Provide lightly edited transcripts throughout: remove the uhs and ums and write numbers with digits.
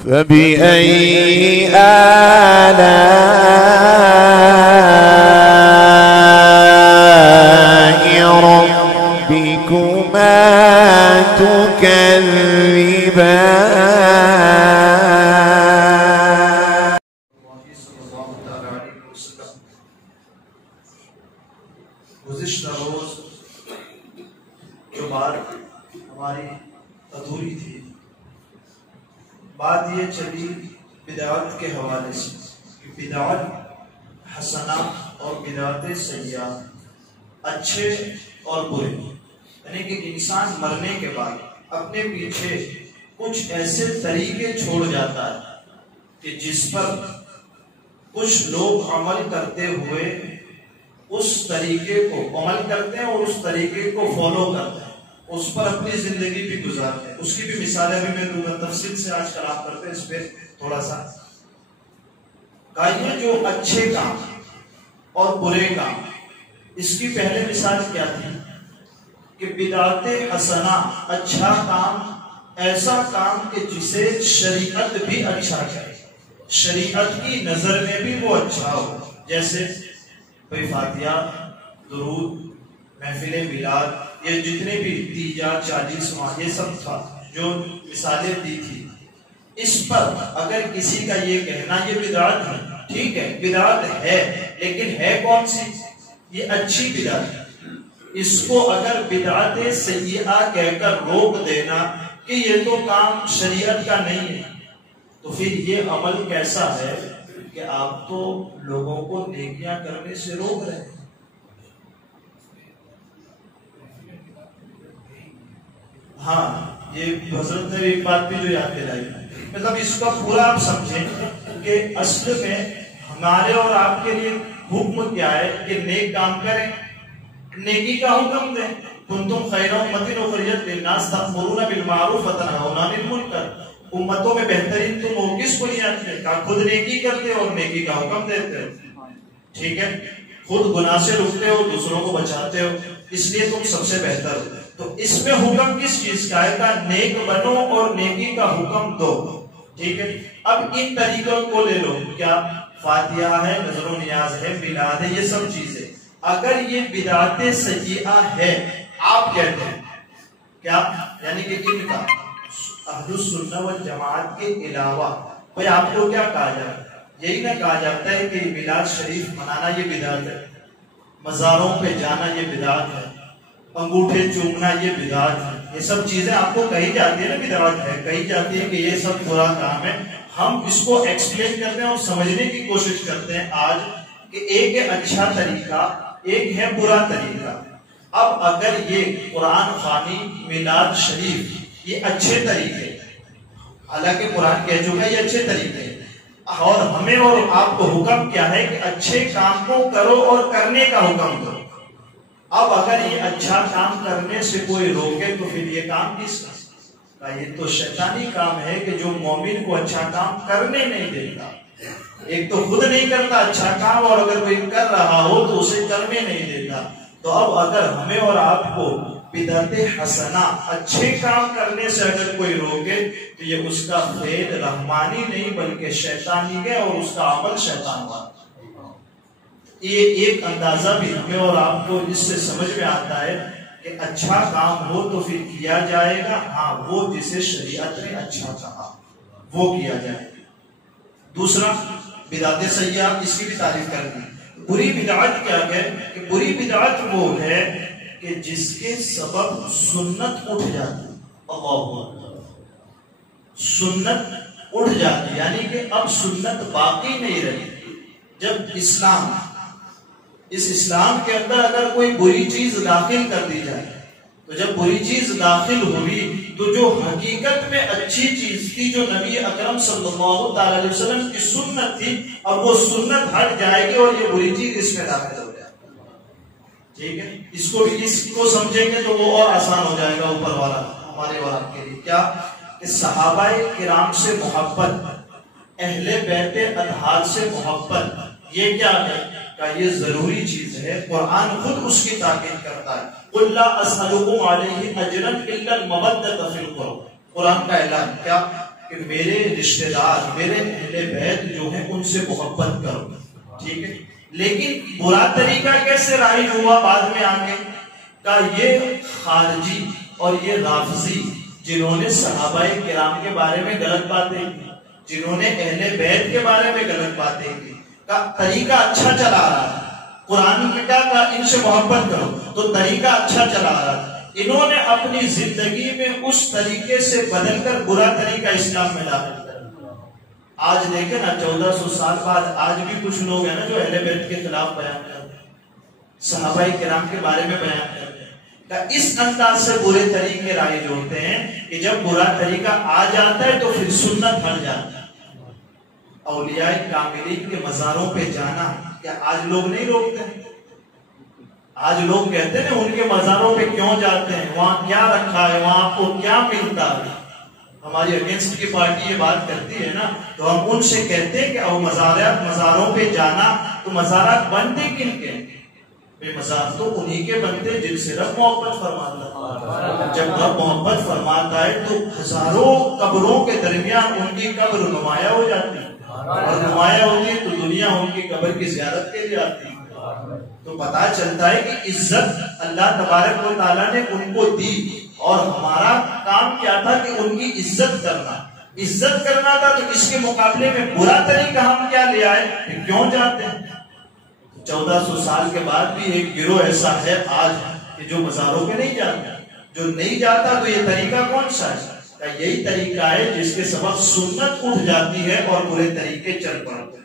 فبأي آلاء ربكما تكذبان. گزشتہ روز جو بات ہماری ادھوری تھی، بات یہ چلی بدعت کے حوالے سے کہ بدعت حسنہ اور بدعت سیئہ، اچھے اور برے، یعنی کہ انسان مرنے کے بعد اپنے پیچھے کچھ ایسے طریقے چھوڑ جاتا ہے کہ جس پر کچھ لوگ عمل کرتے ہوئے اس طریقے کو عمل کرتے ہیں اور اس طریقے کو فالو کرتے ہیں، اس پر اپنی زندگی بھی گزارتے ہیں. اس کی بھی مثالیں بھی میں دوں گا، تفصیل سے آج کلام کرتے ہیں اس پہ تھوڑا سا. کہیے جو اچھے کام اور برے کام، اس کی پہلے مثال کیا تھی کہ بدعت حسنہ، اچھا کام، ایسا کام کہ جسے شریعت بھی اچھا کرے، شریعت کی نظر میں بھی وہ اچھا ہو، جیسے کوئی فاتحہ، درود، محفل میلاد، یہ جتنے بھی 30 40 یہ سب تھا جو مثالیں دی تھی. اس پر اگر کسی کا یہ کہنا یہ بدعت ہے، ٹھیک ہے بدعت ہے، لیکن ہے کون سی؟ یہ اچھی بدعت ہے. اس کو اگر بدعت سیئہ کہہ کر روک دینا کہ یہ تو کام شریعت کا نہیں ہے، تو پھر یہ عمل کیسا ہے کہ آپ تو لوگوں کو نیکیاں کرنے سے روک رہے ہیں. ہاں یہ حضرت نے ایک بات بھی جو یاد دلائی، مطلب اس کا پورا آپ سمجھیں کہ اصل میں ہمارے اور آپ کے لیے حکم کیا ہے کہ نیک کام کریں، نیکی کا حکم دیں. کنتم خیر امۃ اخرجت للناس تأمرون بالمعروف وتنہون عن المنکر. امتوں میں بہترین تم ہو کس بنیاد پہ؟ خود نیکی کرتے ہو اور نیکی کا حکم دیتے ہو، ٹھیک ہے، خود گناہ سے رکتے ہو، دوسروں کو بچاتے ہو، اس لیے تم سب سے بہتر ہو. تو اس میں حکم کس چیز کا ہے؟ کہ نیک بنو اور نیکی کا حکم دو، ٹھیک ہے. اب ان طریقوں کو لے لو، کیا فاتحہ ہے، نذر و نیاز ہے، میلاد ہے، یہ سب چیزیں اگر یہ بدعت سیئہ ہے آپ کہتے ہیں کیا، یعنی کہ ان کا اہل السنہ والجماعت کے علاوہ کوئی آپ کو کیا کہا جائے؟ یہی نہ کہا جاتا ہے کہ میلاد شریف منانا یہ بدعت ہے، مزاروں پہ جانا یہ بدعت ہے، انگوٹھے چومنا یہ بدعت ہے. یہ سب چیزیں آپ کو کہی جاتی ہے نا بدعت ہے، کہی جاتی ہے کہ یہ سب برا کام ہے. ہم اس کو ایکسپلین کرتے ہیں اور سمجھنے کی کوشش کرتے ہیں آج کہ ایک ہے اچھا طریقہ، ایک ہے برا طریقہ. اب اگر یہ قرآن خوانی، میلاد شریف یہ اچھے طریقے، حالانکہ قرآن کہہ چکا ہے یہ اچھے طریقے، اور ہمیں اور آپ کو حکم کیا ہے کہ اچھے کام کو کرو اور کرنے کا حکم دو. اب اگر یہ اچھا کام کرنے سے کوئی روکے تو پھر یہ کام کس کا؟ یہ تو شیطانی کام ہے کہ جو مومن کو اچھا کام کرنے نہیں دیتا. ایک تو خود نہیں کرتا اچھا کام، اور اگر کوئی کر رہا ہو تو اسے کرنے نہیں دیتا. تو اب اگر ہمیں اور آپ کو بدعت حسنہ، اچھے کام کرنے سے اگر کوئی روکے تو یہ اس کا فعل رحمانی نہیں بلکہ شیطانی ہے، اور اس کا عمل شیطان والا. یہ ایک اندازہ بھی ہمیں اور آپ کو اس سے سمجھ میں آتا ہے کہ اچھا کام ہو تو پھر کیا جائے گا، ہاں وہ جسے شریعت نے اچھا کہا وہ کیا جائے گا. دوسرا بدعت سیئہ، اس کی بھی تعریف کر دی. بری بدعت کیا ہے کہ بری بدعت وہ ہے کہ جس کے سبب سنت اٹھ جاتی. اللہ اکبر، سنت اٹھ جاتی یعنی کہ اب سنت باقی نہیں رہی. جب اس اسلام کے اندر اگر کوئی بری چیز داخل کر دی جائے، تو جب بری چیز داخل ہوئی تو جو حقیقت میں اچھی چیز تھی، جو نبی اکرم صلی اللہ علیہ وسلم کی سنت تھی، اب وہ سنت ہٹ جائے گی اور یہ بری چیز اس میں داخل ہو جائے گی. ٹھیک ہے، اس کو سمجھیں گے تو وہ اور آسان ہو جائے گا اوپر والا ہمارے اور آپ کے لیے. کیا کہ صحابہ کرام سے محبت، اہل بیت اطہار سے محبت، یہ کیا ہے کہ یہ ضروری چیز ہے. قرآن خود اس کی تاکید کرتا ہے، قُلْ لَا أَسْأَلُكُمْ عَلَيْهِ أَجْرًا إِلَّا الْمَوَدَّةَ فِي الْقُرْبَى. قرآن کا اعلان کیا کہ میرے رشتہ دار، میرے اہل بیت جو ہیں ان سے محبت کرو، ٹھیک ہے، لیکن برا طریقہ کیسے رائج ہوا بعد میں آگے کا، یہ خارجی اور یہ رافضی جنہوں نے صحابہ کرام کے بارے میں غلط باتیں کی، جنہوں نے اہل بیت کے بارے میں غلط باتیں کی، کا طریقہ اچھا چلا رہا ہے، قرآن میں کیا کہا ان سے محبت کرو تو طریقہ اچھا چلا رہا ہے، انہوں نے اپنی زندگی میں اس طریقے سے بدل کر برا طریقہ اسلام میں داخل کر دیا۔ آج دیکھیں نا 1400 سال بعد آج بھی کچھ لوگ ہیں نا جو اہل بیت کے خلاف بیان کرتے ہیں، صحابہ کرام کے بارے میں بیان کرتے ہیں، اس انداز سے برے طریقے رائج ہوتے ہیں کہ جب برا طریقہ آ جاتا ہے تو پھر سنت ہٹ جاتا ہے۔ اولیاء کاملین کے مزاروں پہ جانا کیا آج لوگ نہیں روکتے ہیں؟ آج لوگ کہتے ہیں ان کے مزاروں پہ کیوں جاتے ہیں، وہاں کیا رکھا ہے، وہاں آپ کو کیا ملتا ہے؟ ہماری اگینسٹ کی پارٹی یہ بات کرتی ہے نا تو ہم ان سے کہتے ہیں کہ مزاروں پہ جانا تو مزارات بنتے کن کے؟ مزار تو انہی کے بنتے جن سے رب محبت فرماتا ہے۔ جب رب محبت فرماتا ہے تو ہزاروں قبروں کے درمیان ان کی قبر نمایاں ہو جاتی ہے، اور نمایاں ہوتی ہے تو دنیا ان کی قبر کی زیارت کے لیے آتی ہے۔ تو پتا چلتا ہے کہ عزت اللہ تبارک و تعالیٰ نے ان کو دی، اور ہمارا کام کیا تھا کہ ان کی عزت کرنا تھا، تو اس کے مقابلے میں برا طریقہ ہم کیا لے آئے کہ کیوں جاتے ہیں؟ 1400 سال کے بعد بھی ایک گروہ ایسا ہے آج کہ جو مزاروں پہ نہیں جاتا، جو نہیں جاتا، تو یہ طریقہ کون سا ہے؟ یہی طریقہ ہے جس کے سبب سنت اٹھ جاتی ہے اور برے طریقے چل پڑتے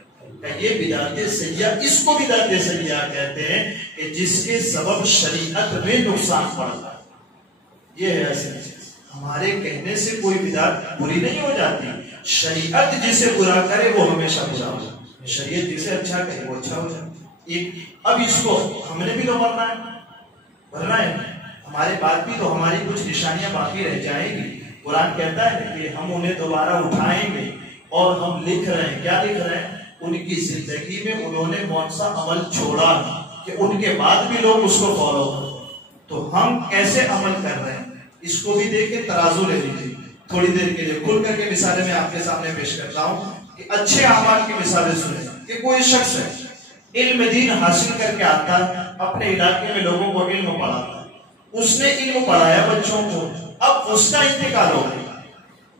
ہیں۔ یہ بدعت سیاح، اس کو بدعت سیاح کہتے ہیں کہ جس کے سبب شریعت میں نقصان پڑتا ہے۔ یہ ہے ایسی چیز، ہمارے کہنے سے کوئی بدعت بری نہیں ہو جاتی، شریعت جسے برا کرے وہ ہمیشہ برا ہو جاتا ہے، شریعت جسے اچھا کہے وہ اچھا ہو جاتا ہے۔ اب اس کو ہم نے بھی تو بھرنا ہے، ہمارے بعد بھی تو ہماری کچھ نشانیاں باقی رہ جائیں گی۔ قرآن کہتا ہے کہ ہم انہیں دوبارہ اٹھائیں گے، اور ہم لکھ رہے ہیں، کیا لکھ رہے ہیں؟ ان کی زندگی میں انہوں نے کون سا عمل چھوڑا کہ ان کے بعد بھی لوگ اس کو فالو کریں، تو ہم کیسے عمل کر رہے ہیں اس کو بھی دیکھ کے ترازو لے لیجیے۔ تھوڑی دیر کے لیے کھل کر کے مثالیں میں آپ کے سامنے پیش کرتا ہوں کہ اچھے اعمال کی مثالیں سنیں کہ کوئی شخص ہے علم دین حاصل کر کے آتا ہے، اپنے علاقے میں لوگوں کو علم پڑھاتا ہے، اس نے علم پڑھایا بچوں کو، اب اس کا انتقال ہو گیا،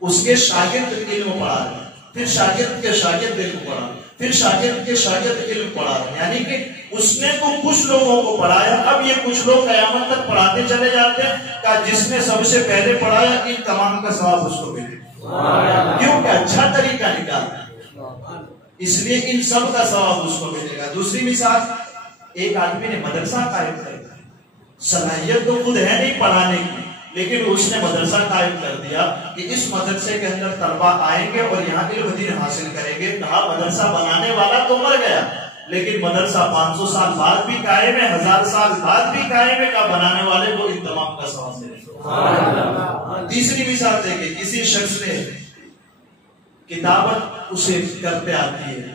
اس کے شاگرد علم پڑھا رہے ہیں، پھر شاگرد کے شاگرد علم پڑھا، پھر شاگرد کے شاگرد علم پڑھا رہے ہیں، یعنی کہ اس نے تو کچھ لوگوں کو پڑھایا، اب یہ کچھ لوگ قیامت تک پڑھاتے چلے جاتے ہیں کہ جس نے سب سے پہلے پڑھایا ان تمام کا ثواب اس کو ملے، کیونکہ اچھا طریقہ نکالا، اس لیے ان سب کا ثواب اس کو ملے گا۔ دوسری مثال، ایک آدمی نے مدرسہ قائم کر دیا، صلاحیت تو خود ہے نہیں پڑھانے کی، لیکن اس نے مدرسہ قائم کر دیا کہ اس مدرسے کے اندر طلبہ آئیں گے اور یہاں علم دین حاصل کریں گے۔ کہا مدرسہ بنانے والا تو مر گیا، لیکن مدرسہ 500 سال بعد بھی قائم ہے، 1000 سال بعد بھی قائم ہے، کہ بنانے والے کو ان تمام کا ثواب ملے گا۔ تیسری مثال دیکھیں، کسی شخص نے کتابت اسے کرتے آتی ہے،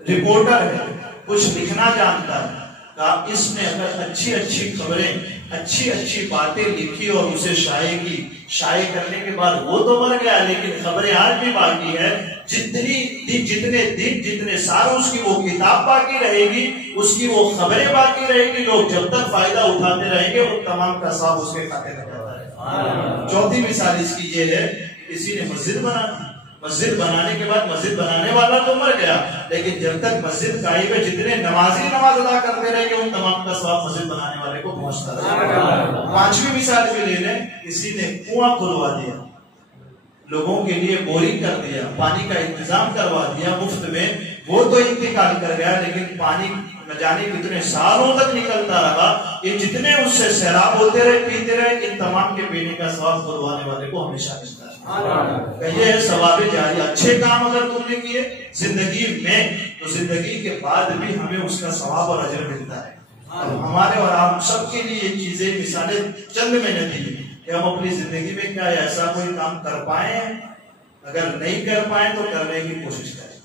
رپورٹر ہے، کچھ لکھنا جانتا ہے، کہا اس نے اگر اچھی اچھی خبریں، اچھی اچھی باتیں لکھی اور اسے شائع کرنے کے بعد وہ تو مر گیا، لیکن خبریں آج بھی باقی ہے، جتنے دن جتنے سال اس کی وہ کتاب باقی رہے گی، اس کی وہ خبریں باقی رہے گی، لوگ جب تک فائدہ اٹھاتے رہیں گے ان تمام کا ثواب اس کے کھاتے میں جاتا ہے۔ چوتھی مثال اس کی یہ ہے، کسی نے مسجد بنا دی، مسجد بنانے کے بعد مسجد بنانے والا تو مر گیا، لیکن جب تک مسجد قائم ہے جتنے نمازی نماز ادا کرتے رہیں گے ان تمام کا ثواب مسجد بنانے والے کو پہنچتا ہے۔ پانچویں مثال بھی لے لیں، کسی نے کنواں کھلوا دیا، لوگوں کے لیے بورنگ کر دیا، پانی کا انتظام کروا دیا مفت میں، وہ تو انتقال کر گیا، لیکن پانی نہ جانے کتنے سالوں تک نکلتا رہا، یہ جتنے اس سے سیراب ہوتے رہے پیتے رہے، ان تمام کے پینے کا ثواب کھلوانے والے کو ہمیشہ ملتا ہے۔ یہ ہے ثواب جاری۔ اچھے کام اگر تم نے کیے زندگی میں تو زندگی کے بعد بھی ہمیں اس کا ثواب اور اجر ملتا ہے۔ ہمارے اور آپ سب کے لیے یہ چیزیں مثالیں چند میں نے دی کہ ہم اپنی زندگی میں کیا ایسا کوئی کام کر پائیں، اگر نہیں کر پائیں تو کرنے کی کوشش کریں۔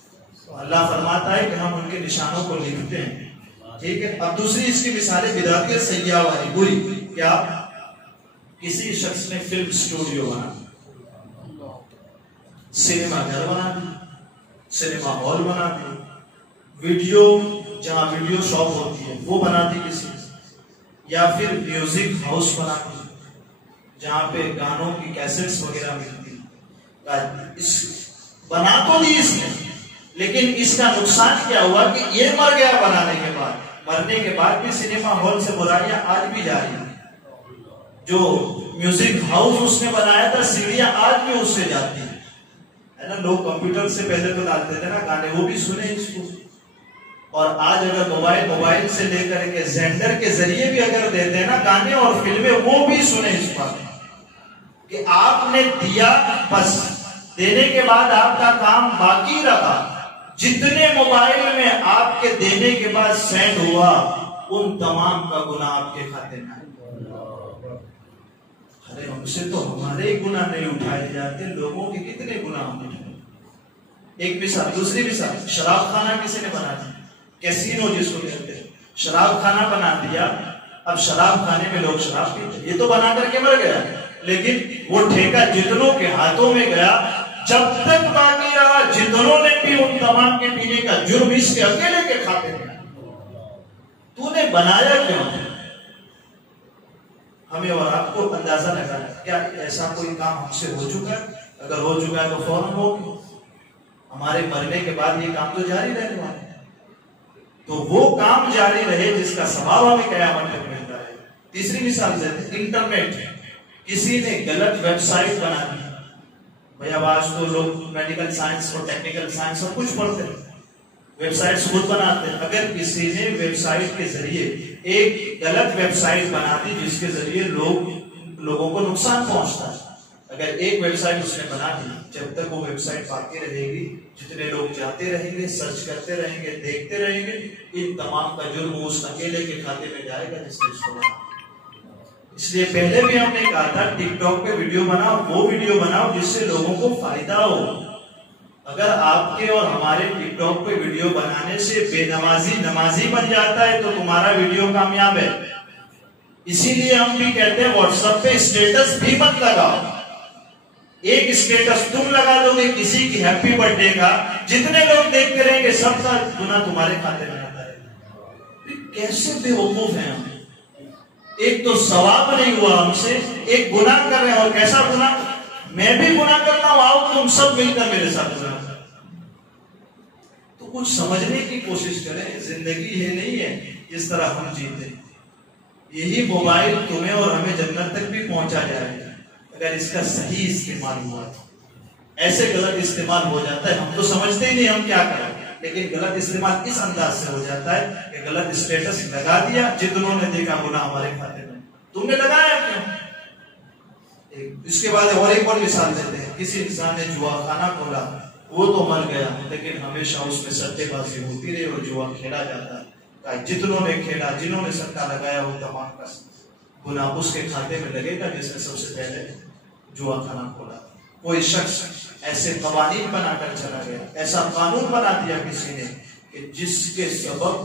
تو اللہ فرماتا ہے کہ ہم ان کے نشانوں کو لکھتے ہیں، ٹھیک ہے۔ اب دوسری اس کی مثالیں بدعت سیاح والی بری، کیا کسی شخص نے فلم اسٹوڈیو بنا، سنیما گھر بنا دی، سنیما ہال بنا دی، ویڈیو جہاں ویڈیو شاپ ہوتی ہے وہ بنا دی کسی نے، یا پھر میوزک ہاؤس بنا دی جہاں پہ گانوں کی کیسٹس وغیرہ ملتی. اس بنا تو دی اس نے، لیکن اس کا نقصان کیا ہوا کہ یہ مر گیا بنانے کے بعد. مرنے کے بعد بھی سنیما ہال سے برائیاں آج بھی جاری ہیں. جو میوزک ہاؤس اس نے بنایا تھا سیڑھیاں آج بھی اس سے جاتی ہیں، ہے نا. لوگ کمپیوٹر سے پہلے تو ڈالتے تھے نا گانے، وہ بھی سنے اس کو. اور آج اگر موبائل سے لے کر کے زینڈر کے ذریعے بھی اگر دیتے ہیں نا گانے اور فلمیں، وہ بھی سنے اس بات کہ آپ نے دیا، بس دینے کے بعد آپ کا کام باقی رہا. جتنے موبائل میں آپ کے دینے کے بعد سینڈ ہوا ان تمام کا گناہ آپ کے کھاتے میں. ارے ہم سے تو ہمارے گناہ نہیں اٹھائے جاتے، لوگوں کے کتنے گناہ ہم اٹھائے. ایک مثال. دوسری مثال، شراب خانہ کسی نے بنا دیا، کیسینو جس کو کہتے ہیں، شراب خانہ بنا دیا. اب شراب خانے میں لوگ شراب پیتے، یہ تو بنا کر کے مر گیا، لیکن وہ ٹھیکہ جتنوں کے ہاتھوں میں گیا جب تک باقی رہا، جتنوں نے بھی ان تمام کے پینے کا جرم اس کے اکیلے کے کھاتے میں. تو نے بنایا کیوں؟ ہمیں اور آپ کو اندازہ لگانا کیا ایسا کوئی کام ہم سے ہو چکا ہے؟ اگر ہو چکا ہے تو فوراً ہو. ہمارے مرنے کے بعد یہ کام تو جاری رہنے والا ہے، تو وہ کام جاری رہے جس کا ثواب ہمیں قیامت تک ملتا ہے. تیسری مثال دیتے ہیں، انٹرنیٹ. کسی نے غلط ویب سائٹ بنا دی. بھئی اب آج تو لوگ میڈیکل سائنس اور ٹیکنیکل سائنس سب کچھ پڑھتے ہیں، ویب سائٹس خود بناتے ہیں. اگر کسی نے ویب سائٹ کے ذریعے ایک غلط ویب سائٹ بنا دی جس کے ذریعے لوگوں کو نقصان پہنچتا ہے، اگر ایک ویب سائٹ اس نے بنا دی، جب تک وہ ویب سائٹ باقی رہے گی، جتنے لوگ جاتے رہیں گے، سرچ کرتے رہیں گے، دیکھتے رہیں گے، ان تمام کا جرم اس اکیلے کے کھاتے میں جائے گا جس نے اس کو بنا. اس لیے پہلے بھی ہم نے کہا تھا ٹک ٹاک پہ ویڈیو بناؤ، وہ ویڈیو بناؤ جس سے لوگوں کو فائدہ ہو. اگر آپ کے اور ہمارے ٹک ٹاک پہ ویڈیو بنانے سے بے نمازی نمازی بن جاتا ہے تو تمہارا ویڈیو کامیاب ہے. اسی لیے ہم بھی کہتے ہیں واٹس ایپ پہ اسٹیٹس بھی مت لگاؤ. ایک اسٹیٹس تم لگا دو گے کسی کی ہیپی برتھ ڈے کا، جتنے لوگ دیکھتے رہیں گے سب کا گناہ تمہارے کھاتے میں آتا ہے. کیسے بے وقوف ہیں ہم. ایک تو ثواب نہیں ہوا ہم سے، ایک گناہ کر رہے ہیں. اور کیسا گناہ؟ میں بھی گناہ کرتا ہوں، آؤ تم سب مل کر میرے ساتھ گناہ کرو. تو کچھ سمجھنے کی کوشش کریں. زندگی یہ نہیں ہے جس طرح ہم جیتے. یہی موبائل تمہیں اور ہمیں جنت تک بھی پہنچا جائے اگر اس کا صحیح استعمال ہوا. ایسے غلط استعمال ہو جاتا ہے، ہم تو سمجھتے ہی نہیں ہم کیا کریں، لیکن غلط استعمال اس انداز سے ہو جاتا ہے کہ غلط اسٹیٹس لگا دیا، جتنوں نے دیکھا گناہ ہمارے کھاتے میں. تم نے لگایا کیوں؟ اس کے بعد اور ایک اور مثال دیتے ہیں. کسی انسان نے جوا خانہ کھولا، وہ تو مر گیا لیکن ہمیشہ اس میں سٹے بازی ہوتی رہی اور جوا کھیلا جاتا ہے. جتنوں نے کھیلا، جنہوں نے سٹا لگایا، وہ تمام کا گناہ اس کے کھاتے میں لگے گا جس نے سب سے پہلے جوا خانہ کھولا. کوئی شخص ایسے قوانین بنا کر چلا گیا، ایسا قانون بنا دیا کسی نے کہ جس کے سبب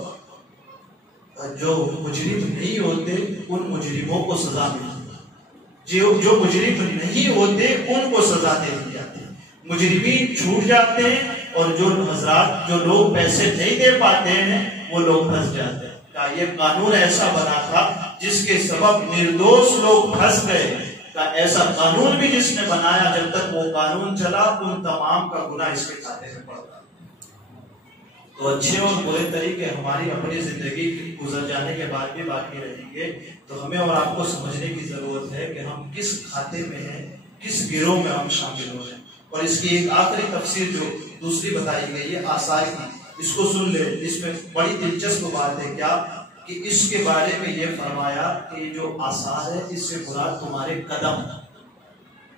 جو مجرم نہیں ہوتے ان مجرموں کو سزا ملتی، جو مجرم نہیں ہوتے ان کو سزا دے دی جاتی. مجرمین چھوٹ جاتے ہیں اور جو حضرات، جو لوگ پیسے نہیں دے پاتے ہیں وہ لوگ پھنس جاتے ہیں. یہ قانون ایسا بنا تھا جس کے سبب نردوش لوگ پھنس گئے. ایسا قانون بھی جس نے بنایا، جب تک وہ قانون چلا ان تمام کا گناہ اس کے کھاتے میں پڑتا. تو اچھے اور برے طریقے ہماری اپنی زندگی گزر جانے کے بعد بھی باقی رہیں گے. تو ہمیں اور آپ کو سمجھنے کی ضرورت ہے کہ ہم کس کھاتے میں ہیں، کس گروہ میں ہم شامل ہو رہے ہیں. اور اس کی ایک آخری تفسیر جو دوسری بتائی گئی ہے آثار کی، اس کو سن لے. اس میں بڑی دلچسپ بات ہے کیا کہ اس کے بارے میں یہ فرمایا کہ جو آثار ہے اس سے مراد تمہارے قدم.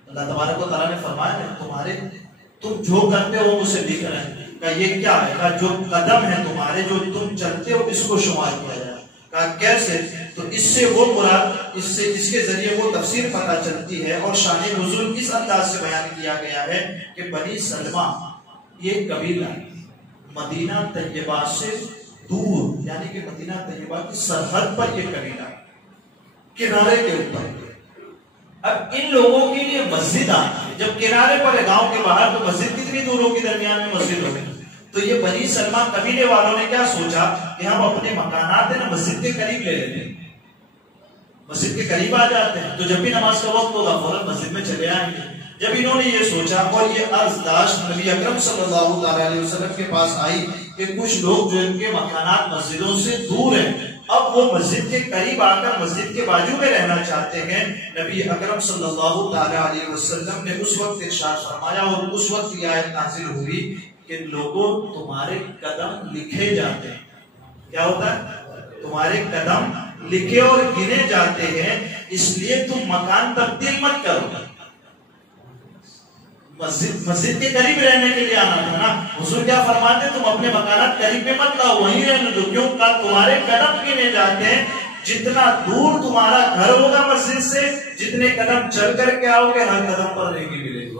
اللہ تبارک و تعالیٰ نے فرمایا ہے تم جو کرتے ہو اسے لکھ رہے ہیں. کہا یہ کیا ہے؟ کہا جو قدم ہے تمہارے، جو تم چلتے ہو اس کو شمار کیا جائے. کہا کیسے؟ تو اس سے وہ مراد، اس کے ذریعے وہ تفسیر پتہ چلتی ہے. اور شان نزول اس انداز سے بیان کیا گیا ہے کہ بنی سلمہ یہ قبیلہ مدینہ طیبہ سے دور، یعنی کہ مدینہ طیبہ کی سرحد پر یہ قبیلہ کنارے کے اوپر. اب ان لوگوں کے لیے مسجد آتی ہے. جب کنارے پر ہے گاؤں کے باہر تو مسجد کتنی دور ہوگی، درمیان میں مسجد ہوگی. تو یہ بنی سلمہ قبیلے والوں نے کیا سوچا کہ ہم اپنے مکانات نا مسجد کے قریب لے لیتے ہیں، مسجد کے قریب آ جاتے ہیں، تو جب بھی نماز کا وقت ہوگا فوراً مسجد میں چلے آئیں گے. جب انہوں نے یہ سوچا اور یہ عرض داشت نبی اکرم صلی اللہ علیہ وسلم کے پاس آئی کہ کچھ لوگ جو ان کے مکانات مسجدوں سے دور ہیں، اب وہ مسجد کے قریب آ کر مسجد کے بازو میں رہنا چاہتے ہیں. نبی اکرم صلی اللہ علیہ وسلم نے اس وقت ارشاد فرمایا اور اس وقت یہ آیت نازل ہوئی کہ لوگوں تمہارے قدم لکھے جاتے ہیں. کیا ہوتا ہے؟ تمہارے قدم لکھے اور گنے جاتے ہیں، اس لیے تم مکان تبدیل مت کرو. مسجد کے قریب رہنے کے لیے آنا تھا نا. حضور کیا فرماتے تم اپنے مکانات قریب میں مت لاؤ، وہیں رہنے دو. کیوں؟ تمہارے قدم گنے جاتے ہیں. جتنا دور تمہارا گھر ہوگا مسجد سے، جتنے قدم چل کر کے آؤ گے ہر قدم پر نیکی ملے گی.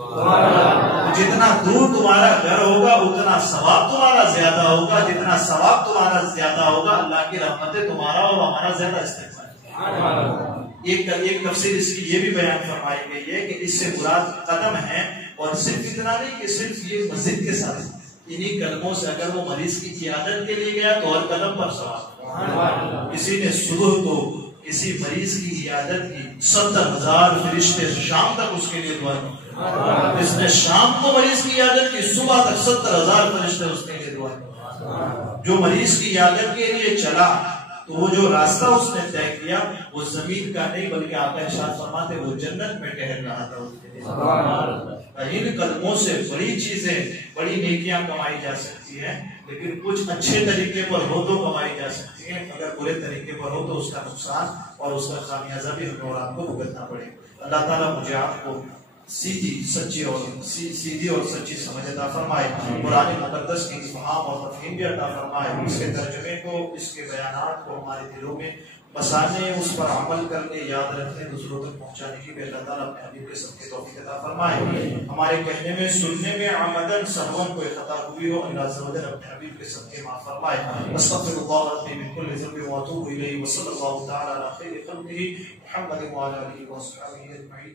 جتنا دور تمہارا گھر ہوگا اتنا ثواب تمہارا زیادہ ہوگا. جتنا ثواب تمہارا زیادہ ہوگا اللہ کی رحمتیں تمہارا اور ہمارا زیادہ استقبال. ایک تفسیر اس کی یہ بھی بیان فرمائی گئی ہے کہ اس سے مراد قدم ہے، اور صرف اتنا نہیں کہ صرف یہ مسجد کے ساتھ انہی قدموں سے اگر وہ مریض کی عیادت کے لیے گیا تو ہر قدم پر ثواب. کسی نے صبح کو کسی مریض کی عیادت کی 70,000 فرشتے شام تک اس کے لیے دعا کی. اس نے شام کو مریض کی عیادت کی، صبح تک 70,000 فرشتے اس کے لیے دعا کی. جو مریض کی عیادت کے لیے چلا تو وہ جو راستہ اس نے طے کیا وہ زمین کا نہیں بلکہ آقا ارشاد فرماتے وہ جنت میں ٹہل رہا تھا اس کے لیے. ان قدموں سے بڑی چیزیں، بڑی نیکیاں کمائی جا سکتی ہیں، لیکن کچھ اچھے طریقے پر ہو تو کمائی جا سکتی ہیں، اگر برے طریقے پر ہو تو اس کا نقصان اور اس کا خمیازہ بھی ہمیں اور آپ کو بھگتنا پڑے. اللہ تعالیٰ مجھے آپ کو سیدھی اور سچی سمجھ عطا فرمائے. قرآن مقدس کی فہم اور تفہیم بھی عطا فرمائے. اس کے ترجمے کو، اس کے بیانات کو ہمارے دلوں میں بسانے، اس پر عمل کرنے، یاد رکھنے، دوسروں تک پہنچانے کی بھی اللہ تعالیٰ اپنے حبیب کے سب کے توفیق عطا فرمائے. ہمارے کہنے میں، سننے میں عمدن سہون کوئی خطا ہوئی ہو اللہ عز و جل اپنے حبیب کے سب کے معاف فرمائے. استغفر اللہ ربی من کل ذنب واتوب الیہ وصلی اللہ تعالی علی خیر خلقہ محمد وعلی آلہ وصحبہ اجمعین.